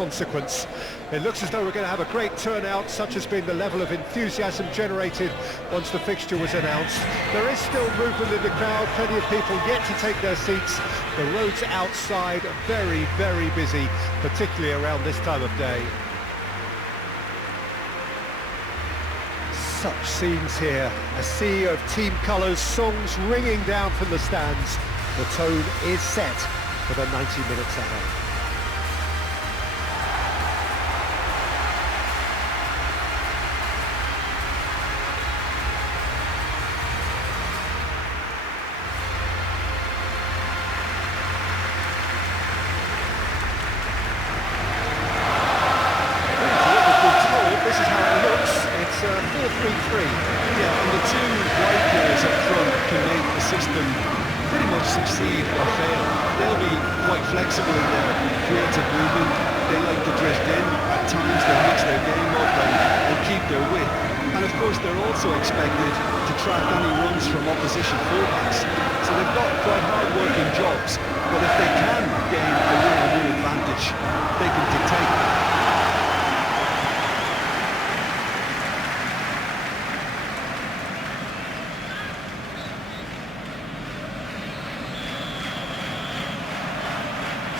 consequence. It looks as though we're going to have a great turnout, such has been the level of enthusiasm generated once the fixture was announced. There is still movement in the crowd, plenty of people yet to take their seats. The roads outside are very, very busy, particularly around this time of day. Such scenes here, a sea of team colours, songs ringing down from the stands. The tone is set for the 90 minutes ahead. Yeah, and the two wide players up front can make the system pretty much succeed or fail. They'll be quite flexible in their creative movement. They like to drift in. At times they'll mix their game up and keep their width. And of course they're also expected to track any runs from opposition fullbacks. So they've got quite hard-working jobs. But if they can gain a one-on-one advantage, they can dictate that.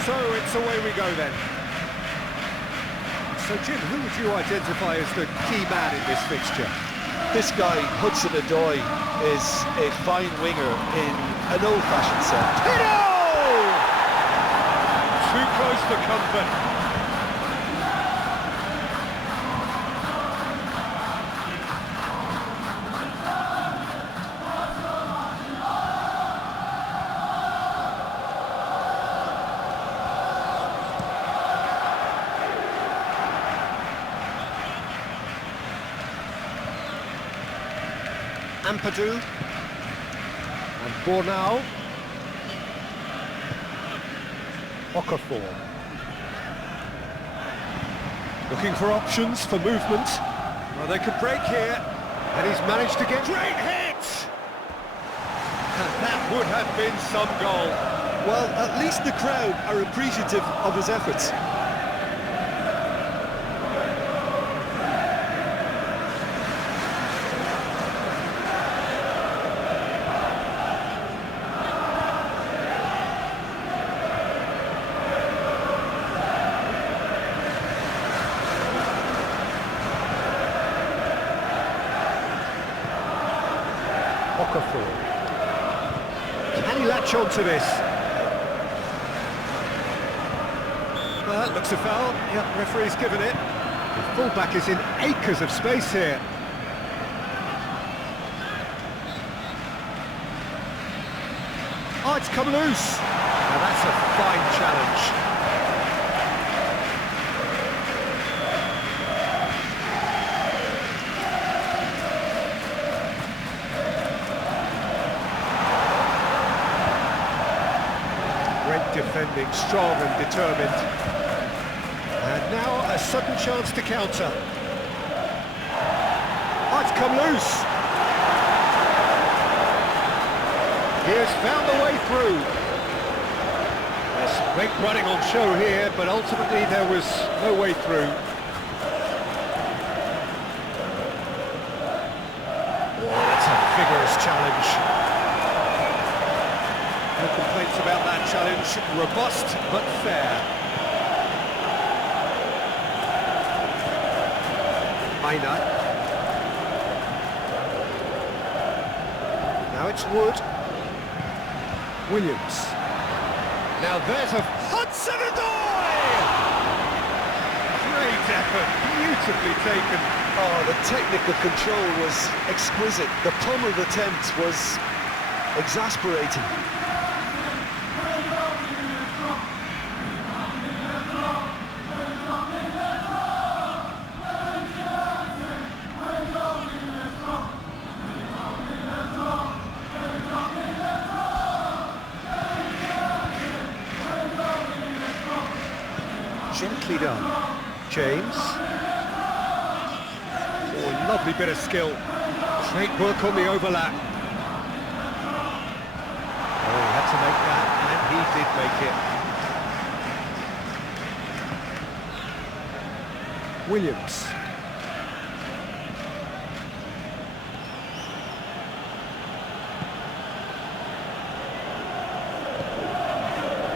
So it's away we go then. So Jim, who would you identify as the key man in this fixture? This guy, Hudson-Odoi, is a fine winger in an old-fashioned sense. Too close for comfort. Ampadu and Bornau. Okafor. Looking for options for movement. Well, they could break here, and he's managed to get great hit! And that would have been some goal. Well, at least the crowd are appreciative of his efforts. Okafor. Can he latch on to this? Well, that looks a foul. Yep, referee's given it. The fullback is in acres of space here. Oh, it's come loose. Now that's a fine challenge. Great defending, strong and determined. And now a sudden chance to counter. Oh, it's come loose. He has found a way through. There's some great running on show here, but ultimately there was no way through. Oh, that's a vigorous challenge. No complaints about that challenge. Robust but fair. Aina. Now it's Wood. Williams. Now there's a Hudson-Odoi! Great effort, beautifully taken. Oh, the technical control was exquisite. The pummeled attempt was exasperating. Gently done. James. Oh, lovely bit of skill. Great work on the overlap. Oh, he had to make that, and he did make it. Williams.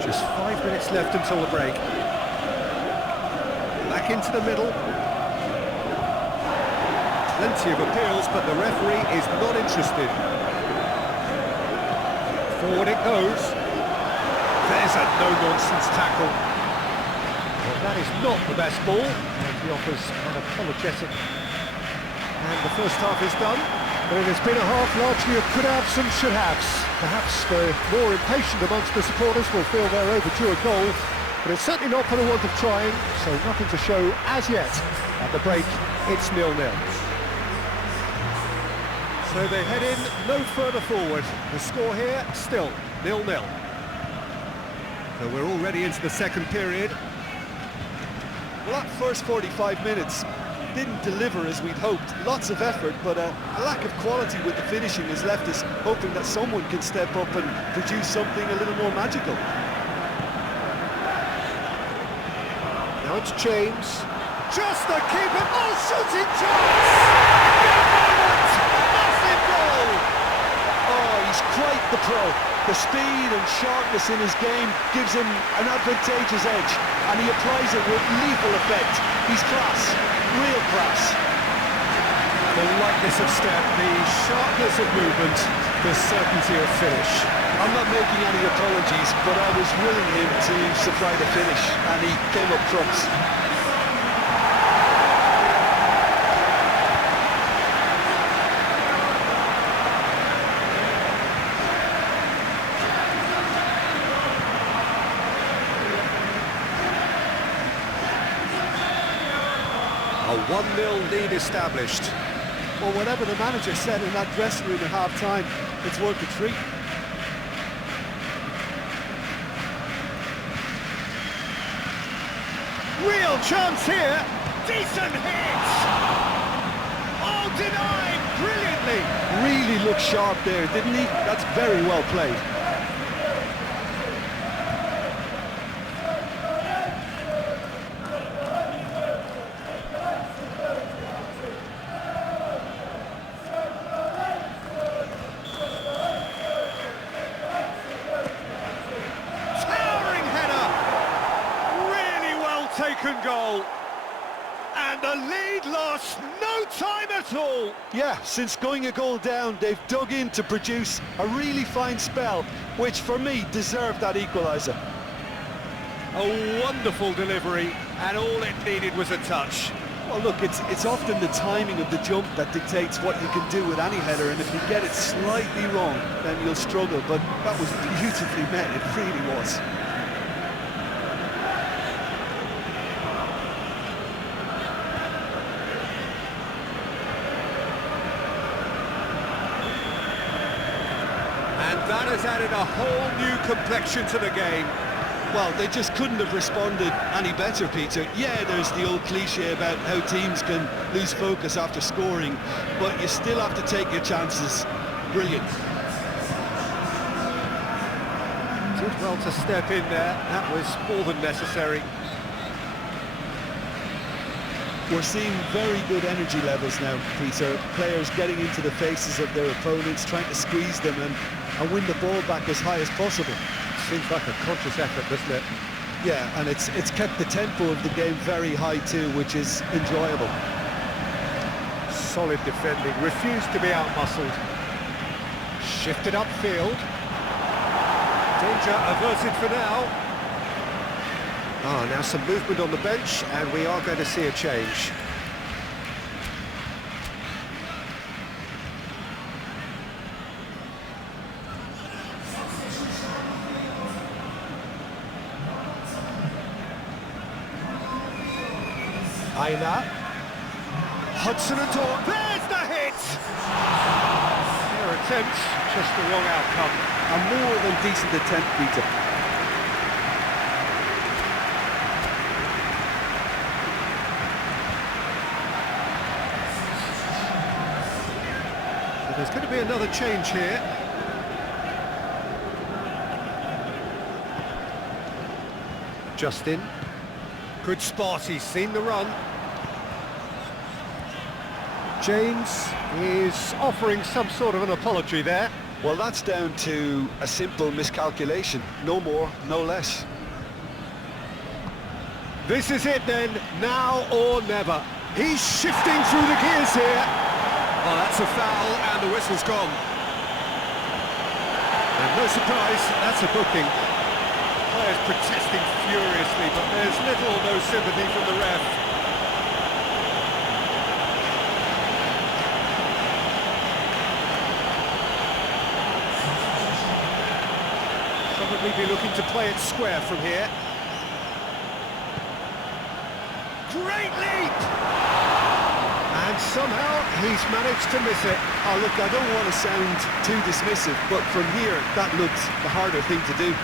Just 5 minutes left until the break. Back into the middle. Plenty of appeals, but the referee is not interested. Forward it goes. There's a no-nonsense tackle. Well, that is not the best ball, and he offers an apologetic. And the first half is done, but it has been a half largely of could-haves and should-haves. Perhaps the more impatient amongst the supporters will feel they're overdue a goal, but it's certainly not for the want of trying, so nothing to show as yet. At the break, it's 0-0. So they head in no further forward. The score here, still 0-0. So we're already into the second period. Well, that first 45 minutes didn't deliver as we'd hoped. Lots of effort, but a lack of quality with the finishing has left us hoping that someone can step up and produce something a little more magical. Now it's James. Just the keeper. Oh, shooting chance! Massive goal! Oh, he's quite the pro. The speed and sharpness in his game gives him an advantageous edge, and he applies it with lethal effect. He's class, real class. The lightness of step, the sharpness of movement, the certainty of finish. I'm not making any apologies, but I was willing him to supply the finish, and he came up trumps. A 1-0 lead established. Well, whatever the manager said in that dressing room at half-time, it's worth a treat. Real chance here. Decent hit. Oh, denied brilliantly. Really looked sharp there, didn't he? That's very well played. Taken goal, and the lead lost no time at all. Yeah, since going a goal down, they've dug in to produce a really fine spell, which for me deserved that equaliser. A wonderful delivery, and all it needed was a touch. Well, look, it's often the timing of the jump that dictates what you can do with any header, and if you get it slightly wrong, then you'll struggle, but that was beautifully met, it really was. That has added a whole new complexion to the game. Well, they just couldn't have responded any better, Peter. Yeah, there's the old cliche about how teams can lose focus after scoring, but you still have to take your chances. Brilliant. Did well to step in there. That was more than necessary. We're seeing very good energy levels now, Peter. Players getting into the faces of their opponents, trying to squeeze them and win the ball back as high as possible. Seems like a conscious effort, doesn't it? Yeah, and it's kept the tempo of the game very high too, which is enjoyable. Solid defending, refused to be out-muscled. Shifted upfield. Danger averted for now. Now some movement on the bench, and we are going to see a change. Aina. Hudson and Dawn. There's the hit! Their attempt, just the wrong outcome. A more than decent attempt, Peter. So there's going to be another change here. Justin. Good spot, he's seen the run. James is offering some sort of an apology there. Well, that's down to a simple miscalculation. No more, no less. This is it then, now or never. He's shifting through the gears here. Oh, that's a foul, and the whistle's gone. And no surprise, that's a booking. Players protesting furiously, but there's little or no sympathy from the ref. Probably be looking to play it square from here. Great leap! And somehow he's managed to miss it. Oh, look, I don't want to sound too dismissive, but from here, that looks the harder thing to do.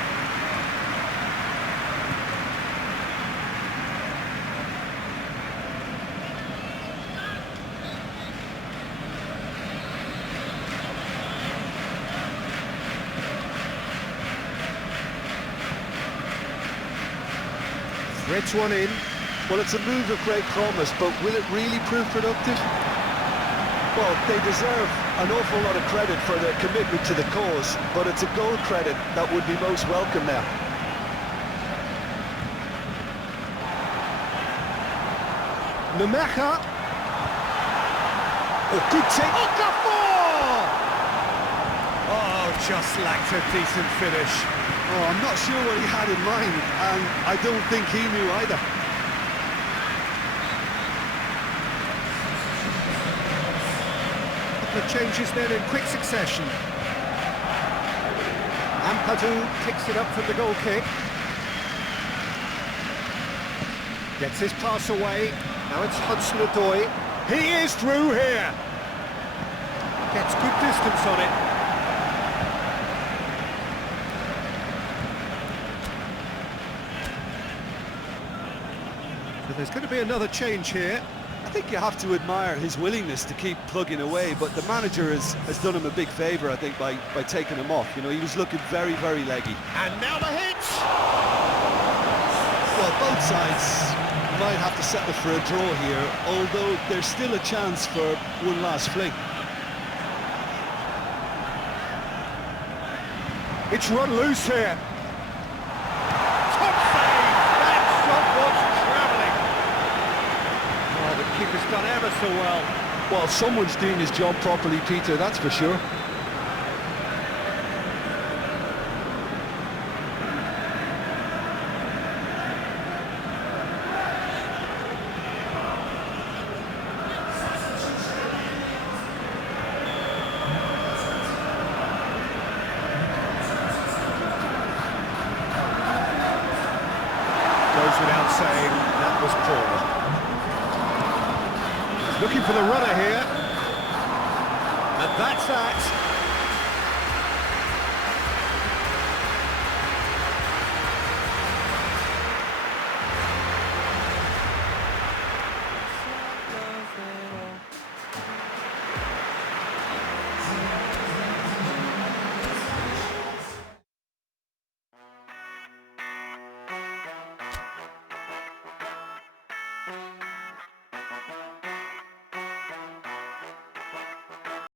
Threads one in. Well, it's a move of great promise, but will it really prove productive? Well, they deserve an awful lot of credit for their commitment to the cause, but it's a goal credit that would be most welcome now. Namaka. Oh, good take. Okafor! Oh, just lacked a decent finish. Oh, I'm not sure what he had in mind, and I don't think he knew either. The changes then in quick succession. Ampadu picks it up from the goal kick. Gets his pass away. Now it's Hudson-Odoi. He is through here. Gets good distance on it. So there's going to be another change here. I think you have to admire his willingness to keep plugging away, but the manager has done him a big favour, I think, by taking him off. You know, he was looking very, very leggy. And now the hit! Well, both sides might have to settle for a draw here, although there's still a chance for one last fling. It's run loose here. Top save! That shot was travelling. Oh, the keeper's done ever so well. Well, someone's doing his job properly, Peter, that's for sure. Goes without saying, that was poor. Looking for the runner here. And that's that.